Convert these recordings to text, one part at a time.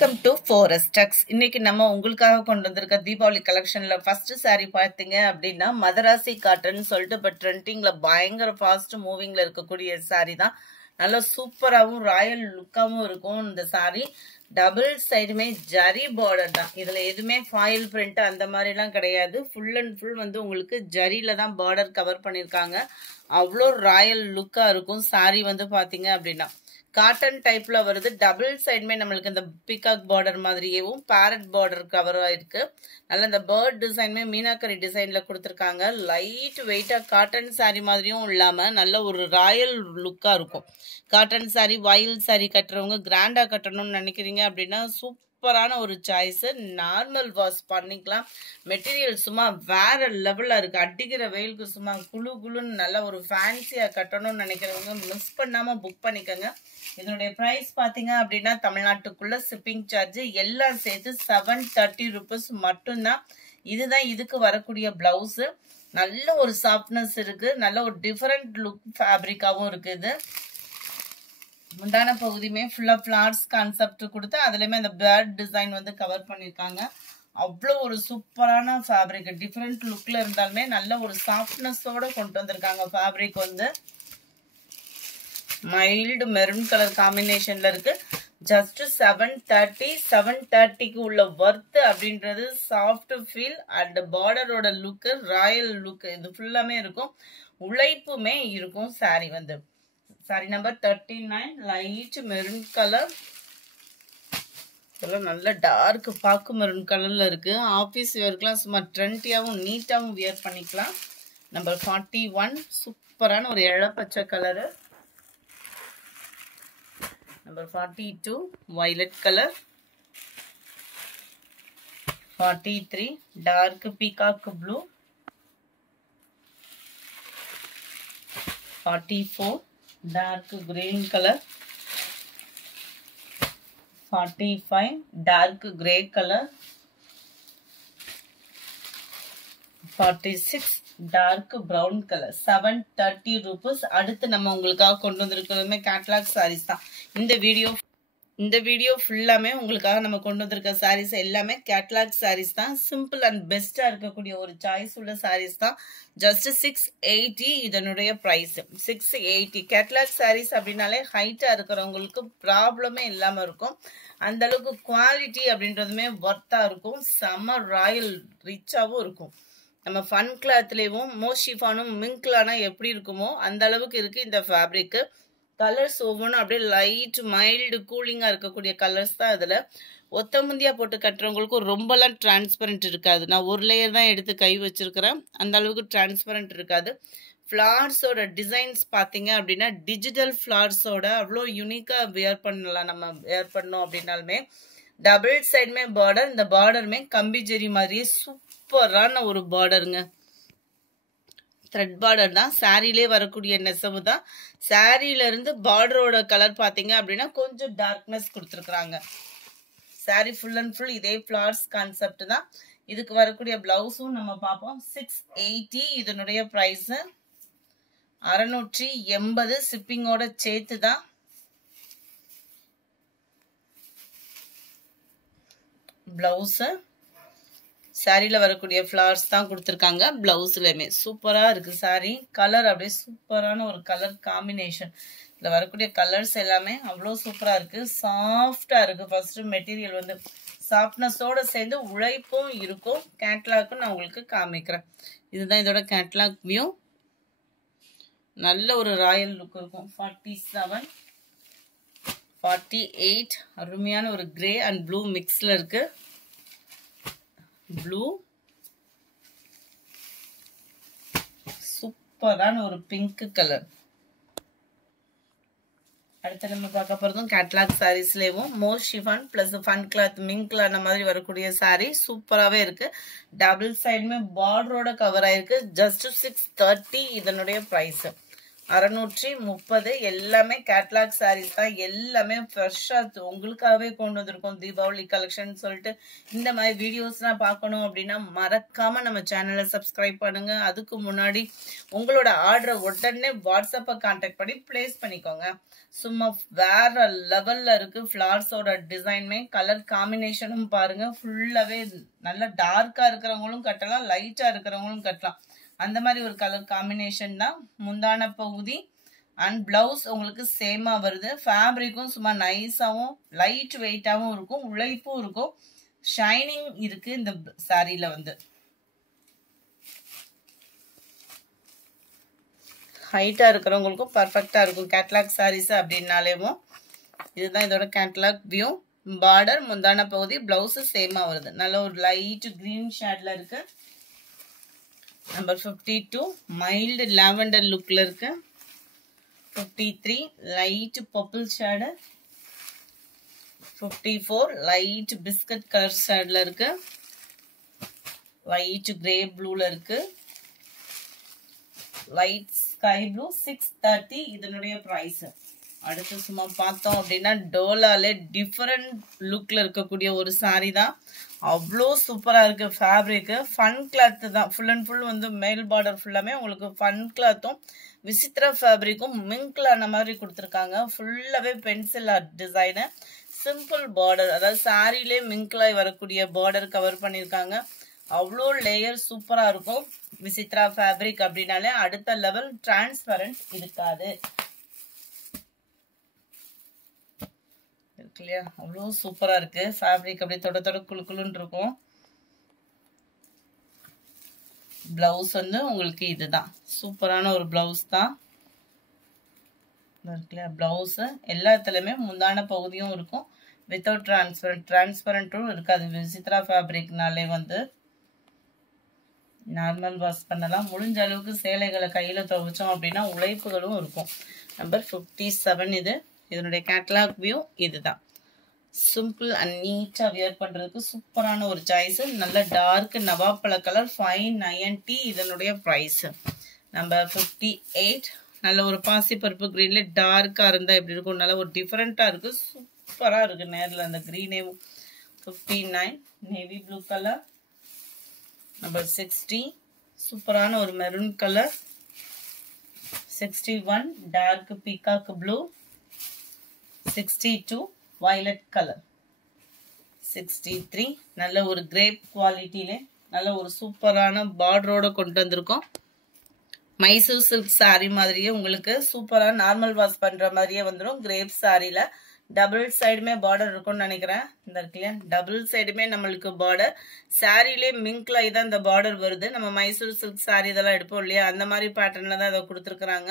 Welcome to forest Tux. இன்னைக்கு நம்ம உங்களுக்காக கொண்டு வந்திருக்க தீபாவளி கலெக்ஷன்ல ஃபர்ஸ்ட் saree பார்த்தீங்க அப்படின்னா மதராசி காட்டன் சொல்லிட்டு இப்போ ட்ரெண்டிங்ல பயங்கர ஃபாஸ்ட் மூவிங்ல இருக்கக்கூடிய saree தான். நல்லா சூப்பராகவும் ராயல் லுக்காகவும் இருக்கும். இந்த saree டபுள் சைடுமே ஜரி பார்டர் தான். இதுல எதுவுமே ஃபாயில் பிரிண்ட் அந்த மாதிரிலாம் கிடையாது. ஃபுல் அண்ட் ஃபுல் வந்து உங்களுக்கு ஜரியில தான் பார்டர் கவர் பண்ணியிருக்காங்க. அவ்வளோ ராயல் லுக்கா இருக்கும். saree வந்து பாத்தீங்க அப்படின்னா காட்டன் டைப்ல வருது. டபுள் சைடுமே நம்மளுக்கு இந்த பீகாக் பார்டர் மாதிரியேவும் பேரட் பார்டர் கவர் ஆயிருக்கு. நல்ல இந்த பேர்ட் டிசைனுமே மீனாக்கரி டிசைன்ல கொடுத்துருக்காங்க. லைட் வெயிட்டா காட்டன் saree மாதிரியும் இல்லாம நல்ல ஒரு ராயல் லுக்கா இருக்கும். காட்டன் saree வயல் saree கட்டுறவங்க கிராண்டா கட்டணும்னு நினைக்கிறீங்க அப்படின்னா சூப்பரான ஒரு சாய்ஸ். நார்மல் வாஷ் பண்ணிக்கலாம். மெட்டீரியல் சும்மா வேற லெவல்ல இருக்கு. அடிக்கிற வெயிலுக்கு சும்மா குழு குழுன்னு நல்ல ஒரு ஃபேன்சியா கட்டணும்னு நினைக்கிறவங்க மிஸ் பண்ணாம புக் பண்ணிக்கோங்க. இதனுடைய பிரைஸ் பாத்தீங்க அப்படின்னா தமிழ்நாட்டுக்குள்ள ஷிப்பிங் சார்ஜ் எல்லாம் சேர்த்து 730 rupees மட்டும்தான். இதுதான் இதுக்கு வரக்கூடிய பிளவுஸ். நல்ல ஒரு சாஃப்ட்னஸ் இருக்கு. நல்ல ஒரு டிஃபரெண்ட் லுக் ஃபேப்ரிக்காவும் இருக்கு. இது முந்தான பகுதியுமே ஃபுல்லா ஃபிளார்ஸ் கான்செப்ட் கொடுத்து அதுலயுமே அந்த பேர்ட் டிசைன் வந்து கவர் பண்ணிருக்காங்க. அவ்வளோ ஒரு சூப்பரான ஃபேப்ரிக். டிஃபரெண்ட் லுக்ல இருந்தாலுமே நல்ல ஒரு சாஃப்ட்னஸோட கொண்டு வந்திருக்காங்க. ஃபேப்ரிக் வந்து மைல்டு மெரூன் கலர் காம்பினேஷன்ல இருக்கு. ஜஸ்ட் 730க்கு உள்ள ஒர்த் அப்படின்றது சாஃப்ட் ஃபீல் அண்ட் பார்டரோட லுக்கு ராயல் லுக் இது ஃபுல்லாமே இருக்கும். உழைப்புமே இருக்கும். saree வந்து saree number 39 light maroon colour. இதெல்லாம் நல்ல டார்க் பாக்கு மெரூன் கலர்ல இருக்கு. ஆஃபீஸ் வேர்க்கெல்லாம் சும்மா ட்ரெண்டியாகவும் நீட்டாகவும் வியர் பண்ணிக்கலாம். நம்பர் 41 சூப்பரான ஒரு இளப்பச்சை colour. Number 42 violet colour. 43 dark peacock blue. 44 dark green colour. 45 dark grey colour. 46 dark brown colour. 730 rupees. அடுத்து நம்ம உங்களுக்காக கொண்டு வந்திருக்கிறதுமே கேட்லாக் சாரீஸ் தான். இந்த வீடியோ ஃபுல்லாமே உங்களுக்காக நம்ம கொண்டு வந்திருக்க சாரீஸ் எல்லாமே கேட்லாக் சாரீஸ் தான். சிம்பிள் அண்ட் பெஸ்டா இருக்கக்கூடிய ஒரு சாய்ஸ் உள்ள சாரீஸ் தான். ஜஸ்ட் 680 இதனுடைய பிரைஸ். 680 கேட்லாக் சாரீஸ் அப்படின்னாலே ஹைட்டா இருக்கிறவங்களுக்கு ப்ராப்ளமே இல்லாம இருக்கும். அந்த அளவுக்கு குவாலிட்டி அப்படின்றதுமே ஒர்த்தா இருக்கும். செம்ம ராயல் ரிச்சாவும் இருக்கும். நம்ம ஃபன் கிளாத்லேயும் மோஷிஃபானும் மிங்க்லானா எப்படி இருக்குமோ அந்த அளவுக்கு இருக்கு இந்த ஃபேப்ரிக்கு. கலர்ஸ் ஒவ்வொன்றும் அப்படியே லைட் மைல்டு கூலிங்காக இருக்கக்கூடிய கலர்ஸ் தான். இதில் ஒத்த முந்தியா போட்டு கட்டுறவங்களுக்கு ரொம்பலாம் டிரான்ஸ்பரண்ட் இருக்காது. நான் ஒரு லேயர் தான் எடுத்து கை வச்சிருக்கிறேன். அந்த அளவுக்கு டிரான்ஸ்பரண்ட் இருக்காது. ஃப்ளார்ஸோட டிசைன்ஸ் பார்த்தீங்க அப்படின்னா டிஜிட்டல் ஃப்ளார்ஸோட அவ்வளோ யூனிக்காக வியர் பண்ணலாம். நம்ம வியர் பண்ணோம் அப்படின்னாலுமே டபுள் சைடுமே பார்டர். இந்த பார்டருமே கம்பி ஜெரி மாதிரியே சூப்பரான ஒரு பார்டருங்க. த்ரெட் பார்டர் தான். சாரிலே வரக்கூடிய நெசவு தான். சாரியில இருந்து பார்டரோட கலர் பாத்தீங்க அப்படின்னா கொஞ்சம் டார்க்னஸ் கொடுத்துருக்காங்க. சாரி ஃபுல் அண்ட் ஃபுல் இதே ஃபிளார்ஸ் கான்செப்ட் தான். இதுக்கு வரக்கூடிய பிளவுஸும் நம்ம பார்ப்போம். 680 இதனுடைய பிரைஸ். 680 ஷிப்பிங்கோட சேர்த்து தான். பிளவுஸ் சாரியில வரக்கூடிய ஃபிளவர்ஸ் தான் கொடுத்துருக்காங்க. பிளவுஸ்லயுமே சூப்பரா இருக்கு சாரி. கலர் அப்படியே சூப்பரான ஒரு கலர் காம்பினேஷன். இதுல வரக்கூடிய கலர்ஸ் எல்லாமே அவ்வளோ சூப்பரா இருக்கு. சாஃப்டா இருக்கு. ஃபர்ஸ்ட் மெட்டீரியல் வந்து சாஃப்ட்னஸோட சேர்ந்து உழைப்பும் இருக்கும். கேட்லாக்கும் நான் உங்களுக்கு காமிக்கிறேன். இதுதான் இதோட கேட்லாக் வியூ. நல்ல ஒரு ராயல் லுக் இருக்கும். 47 48 அருமையான ஒரு கிரே அண்ட் ப்ளூ மிக்ஸ்ல இருக்கு. ப்ளூ சூப்பரான ஒரு பிங்க் கலர். அடுத்து நம்ம பார்க்க போறதும் கேட்லாக் சாரீஸ்லயும் மோர் ஷிஃபான் பிளஸ் ஃபன் கிளாத் மிங்க்லான மாதிரி வரக்கூடிய சாரீ சூப்பராகவே இருக்கு. டபுள் சைடுமே பார்டரோட கவர் ஆயிருக்கு. ஜஸ்ட் 630 இதனுடைய பிரைஸ். 630 எல்லாமே கேட்லாக் சாரீஸ் தான். எல்லாமே ஃப்ரெஷ்ஷா உங்களுக்காகவே கொண்டு வந்திருக்கோம். தீபாவளி கலெக்ஷன் சொல்லிட்டு இந்த மாதிரி வீடியோஸ்லாம் பார்க்கணும் அப்படின்னா மறக்காம நம்ம சேனலை சப்ஸ்கிரைப் பண்ணுங்க. அதுக்கு முன்னாடி உங்களோட ஆர்டரை உடனே வாட்ஸ்அப்பை கான்டாக்ட் பண்ணி பிளேஸ் பண்ணிக்கோங்க. சும்மா வேற லெவல்ல இருக்கு. ஃபிளார்ஸோட டிசைனுமே கலர் காம்பினேஷனும் பாருங்க. ஃபுல்லாவே நல்லா டார்க்கா இருக்கிறவங்களும் கட்டலாம், லைட்டா இருக்கிறவங்களும் கட்டலாம். அந்த மாதிரி ஒரு கலர் காம்பினேஷன் தான். முந்தான பகுதி அண்ட் பிளவுஸ் உங்களுக்கு சேமா வருது. ஃபேப்ரிக்கும் சும்மா நைஸாவும் லைட் வெயிட்டாவும் இருக்கும், உழைப்பும் இருக்கும், ஷைனிங் இருக்கு இந்த சாரியில வந்து. ஹைட்டா இருக்கிறவங்களுக்கும் பர்ஃபெக்டா இருக்கும் கேட்லாக் சாரீஸ் அப்படின்னாலேவும். இதுதான் இதோட கேட்லாக் வியூ. பார்டர், முந்தான பகுதி, பிளவுஸ் சேமா வருது. நல்ல ஒரு லைட் கிரீன் ஷேட்ல இருக்கு. நம்பர் 52 மைல்டு லாவெண்டர் லுக்ல இருக்கு. 53 light purple shade. 54 light biscuit colour ஷேட்ல இருக்கு. லைட் கிரே ப்ளூல இருக்கு. லைட் ஸ்கை ப்ளூ 630 இதனுடைய பிரைஸ். அடுத்து சும்மா பார்த்தோம் அப்படின்னா டோலாலே டிஃபரெண்ட் லுக்ல இருக்கக்கூடிய ஒரு சாரி தான். அவ்வளோ சூப்பரா இருக்கு. ஃபேப்ரிக் ஃபன் கிளாத் தான். ஃபுல் அண்ட் ஃபுல் வந்து மேல் பார்டர் ஃபுல்லாமே உங்களுக்கு ஃபன் கிளாத்தும் விசித்ரா ஃபேப்ரிக்கும் மிங்கிள் ஆன மாதிரி கொடுத்துருக்காங்க. ஃபுல்லாவே pencil art design, simple border, அதாவது சாரிலே மிங்கிளாய் வரக்கூடிய பார்டர் கவர் பண்ணியிருக்காங்க. அவ்வளோ லேயர் சூப்பரா இருக்கும். விசித்ரா ஃபேப்ரிக் அப்படின்னாலே அடுத்த லெவல். டிரான்ஸ்பரண்ட் இருக்காது இல்லையா? அவ்வளோ சூப்பரா இருக்கு. ஃபேப்ரிக் அப்படியே தொட தொட குழுக்குழுன்னு இருக்கும். பிளவுஸ் வந்து உங்களுக்கு இதுதான். சூப்பரான ஒரு பிளவுஸ் தான் இருக்குல்லையா? பிளவுஸ் எல்லாத்துலயுமே முந்தான பகுதியும் இருக்கும். வித்தவுட் டிரான்ஸ்பரண்ட்டும் இருக்காது. விசித்ரா ஃபேப்ரிக்னாலே வந்து நார்மல் வாஷ் பண்ணலாம். முடிஞ்ச அளவுக்கு சேலைகளை கையில துவைச்சோம் அப்படின்னா உழைப்புகளும் இருக்கும். நம்பர் 57 இது. இதனுடைய கேட்லாக் வியூ இதுதான். சிம்பிள் அண்ட் நீட்டா வியர் பண்றதுக்கு சூப்பரான ஒரு சாய்ஸ். நல்ல டார்க் நவாப்பழ கலர் 590 இதனுடைய பிரைஸ். நம்பர் 58 நல்ல ஒரு பாசிப்பருப்பு கிரீன்ல டார்க்கா இருந்தா எப்படி இருக்கும், நல்ல ஒரு டிஃபரெண்டா இருக்கு, சூப்பரா இருக்கு நேர்ல அந்த கிரீனே. 59 நேவி ப்ளூ கலர். நம்பர் 60 சூப்பரான ஒரு maroon colour. 61 dark peacock blue. 62 violet colour. 63 நல்ல ஒரு கிரேப் குவாலிட்டியில நல்ல ஒரு சூப்பரான பார்டரோட கொண்டு வந்திருக்கோம். மைசூர் சில்க் சாரி மாதிரியே உங்களுக்கு சூப்பரா நார்மல் வாஷ் பண்ற மாதிரியே வந்துடும். கிரேப் சாரியில டபுள் சைடுமே பார்டர் இருக்கும்னு நினைக்கிறேன். இந்த இருக்கு இல்லையா, டபுள் சைடுமே நம்மளுக்கு பார்டர். சாரிலே மிங்க்லாய் தான் இந்த பார்டர் வருது. நம்ம மைசூர் சில்க் சாரி இதெல்லாம் எடுப்போம் இல்லையா, அந்த மாதிரி பேட்டர்ன்ல தான் இதை கொடுத்துருக்குறாங்க.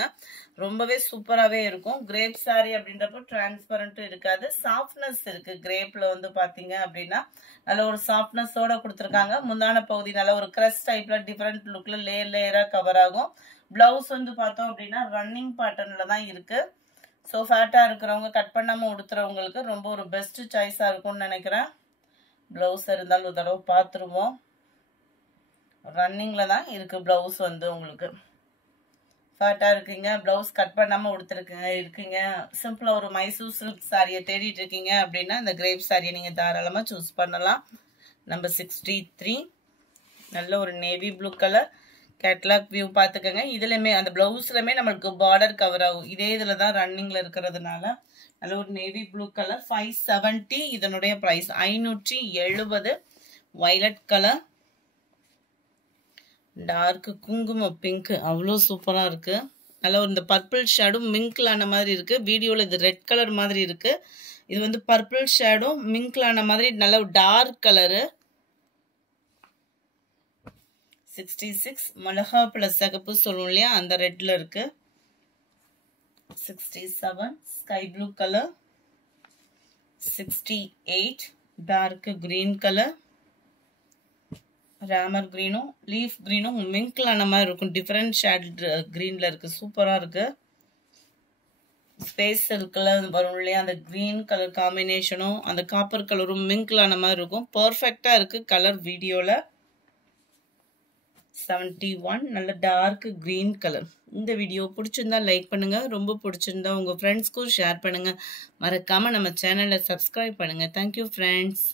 ரொம்பவே சூப்பராகவே இருக்கும். கிரேப் சாரி அப்படின்றப்போ டிரான்ஸ்பரண்ட்டும் இருக்காது, சாஃப்ட்னஸ் இருக்கு. கிரேப்ல வந்து பாத்தீங்க அப்படின்னா நல்ல ஒரு சாஃப்ட்னஸோட கொடுத்துருக்காங்க. முந்தான பகுதி நல்ல ஒரு கிரஸ்ட் டைப்ல டிஃபரெண்ட் லுக்ல லேயரா கவர் ஆகும். பிளவுஸ் வந்து பார்த்தோம் அப்படின்னா ரன்னிங் பேட்டர்ன்ல தான் இருக்கு. ஸோ ஃபேட்டா இருக்கிறவங்க கட் பண்ணாம உடுத்துறவங்களுக்கு ரொம்ப ஒரு பெஸ்ட் சாய்ஸா இருக்கும்னு நினைக்கிறேன். பிளவுஸ் இருந்தாலும் ஒரு தடவை பார்த்துருவோம். ரன்னிங்ல தான் இருக்கு பிளவுஸ் வந்து உங்களுக்கு. ஃபேட்டா இருக்கீங்க, பிளவுஸ் கட் பண்ணாம இருக்கீங்க, சிம்பிளா ஒரு மைசூர் சில்க் சாரியை தேடிட்டு இருக்கீங்க அப்படின்னா இந்த கிரேப் சாரியை நீங்க தாராளமா சூஸ் பண்ணலாம். நம்பர் 63 நல்ல ஒரு navy blue colour. Catalogue view பார்த்துக்கோங்க. இதுலயுமே அந்த பிளவுஸ்லயுமே நம்மளுக்கு பார்டர் கவர் ஆகும். இதே இதுல தான் ரன்னிங்ல இருக்கிறதுனால நல்ல ஒரு நேவி ப்ளூ கலர். 570 இதனுடைய பிரைஸ். 570 violet colour. டார்க் குங்கும பிங்க் அவ்வளோ சூப்பரா இருக்கு. நல்ல ஒரு இந்த பர்பிள் ஷேடும் மிங்க்லான மாதிரி இருக்கு. வீடியோல இது ரெட் கலர் மாதிரி இருக்கு. இது வந்து பர்பிள் ஷேடும் மிங்க்லான மாதிரி நல்ல ஒரு டார்க் கலரு. 66 மிளகா பிளஸ் சகப்பு சொல்லுவோம் இல்லையா, அந்த ரெட்ல இருக்கு. 67 sky blue colour. 68 dark green colour. Ramar கிரீனும் லீஃப் கிரீனும் மிங்க்லான மாதிரி இருக்கும். டிஃபரெண்ட் ஷேட் கிரீன்ல இருக்கு, சூப்பரா இருக்கு. ஸ்பேஸ் கலர் வரும் இல்லையா, அந்த கிரீன் கலர் காம்பினேஷனும் அந்த காப்பர் கலரும் மிங்க்லான மாதிரி இருக்கும். பர்ஃபெக்டா இருக்கு கலர் வீடியோல. 71 நல்ல டார்க் கிரீன் கலர். இந்த வீடியோ பிடிச்சிருந்தா லைக் பண்ணுங்க. ரொம்ப பிடிச்சிருந்தா உங்க ஃப்ரெண்ட்ஸ்க்கும் ஷேர் பண்ணுங்க. மறக்காம நம்ம சேனலை சப்ஸ்கிரைப் பண்ணுங்க. Thank you friends.